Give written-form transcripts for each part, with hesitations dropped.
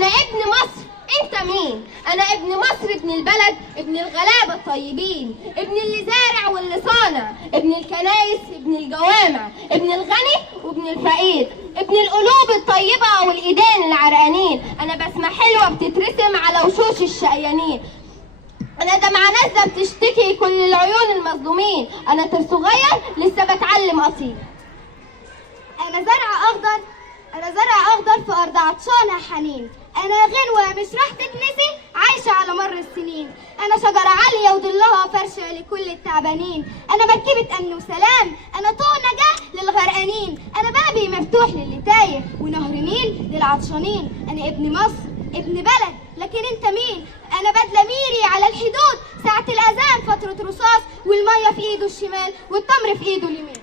انا ابن مصر. انت مين؟ انا ابن مصر، ابن البلد، ابن الغلابه الطيبين، ابن اللي زارع واللي صانع، ابن الكنايس، ابن الجوامع، ابن الغني وابن الفقير، ابن القلوب الطيبه والايدين العرقانين. انا بسمه حلوه بتترسم على وشوش الشقيانين. انا دمعة نازله بتشتكي كل العيون المظلومين. انا طفل صغير لسه بتعلم اصيل. انا زرع اخضر في ارض عطشانه حنين. انا غنوه مش راح تتنسي عايشه على مر السنين. انا شجره عاليه وظلها فرشه لكل التعبانين. انا مركبه امن وسلام، انا طوق نجاه للغرقانين. انا بابي مفتوح للي تايه ونهر نيل للعطشانين. انا ابن مصر، ابن بلد، لكن انت مين؟ انا بدله ميري على الحدود ساعه الاذان فتره رصاص، والميه في ايده الشمال والتمر في ايده اليمين.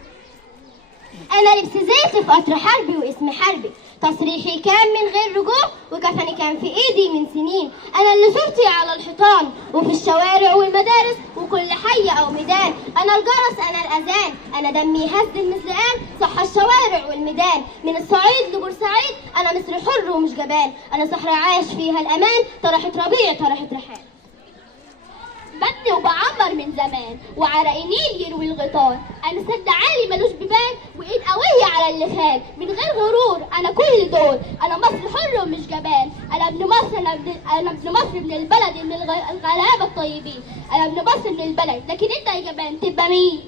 انا لبس زيت في قطر حربي واسمي حربي. تصريحي كان من غير رجوع وكفني كان في ايدي من سنين. انا اللي صورتي على الحيطان وفي الشوارع والمدارس وكل حي او ميدان. انا الجرس، انا الاذان، انا دمي هز المزلقان صح الشوارع والميدان. من الصعيد لبورسعيد انا مصري حر ومش جبان. انا صحراء عايش فيها الامان، طرحت ربيع طرحت ريحان. ببني وبعمر من زمان وعرق النيل يروي الغيطان. انا سد عالي ملوش بيبان وايد قويه على اللي خان. من غير غرور انا كل دول. انا مصر حر ومش جبان. انا ابن مصر، انا ابن مصر من البلد، من الغلابه الطيبين. انا ابن مصر من البلد، لكن انت يا جبان تبقى مين؟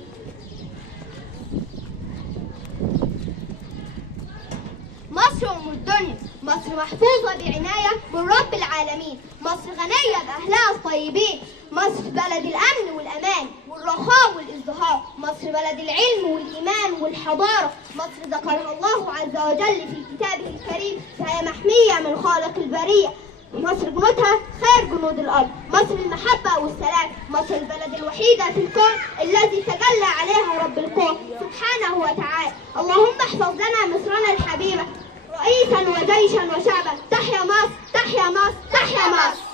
مصر أم الدنيا، مصر محفوظة بعناية من رب العالمين. مصر غنية بأهلها الطيبين. مصر بلد الأمن والأمان والرخاء والازدهار. مصر بلد العلم والإيمان والحضارة. مصر ذكرها الله عز وجل في كتابه الكريم فهي محمية من خالق البرية. مصر جنودها خير جنود الأرض. مصر المحبة والسلام. مصر البلد الوحيدة في الكون الذي تجلى عليها رب الكون سبحانه وتعالى. اللهم احفظ لنا مصرنا الحبيبة رئيسا وجيشا وشعبا. تحيا مصر، تحيا مصر، تحيا مصر.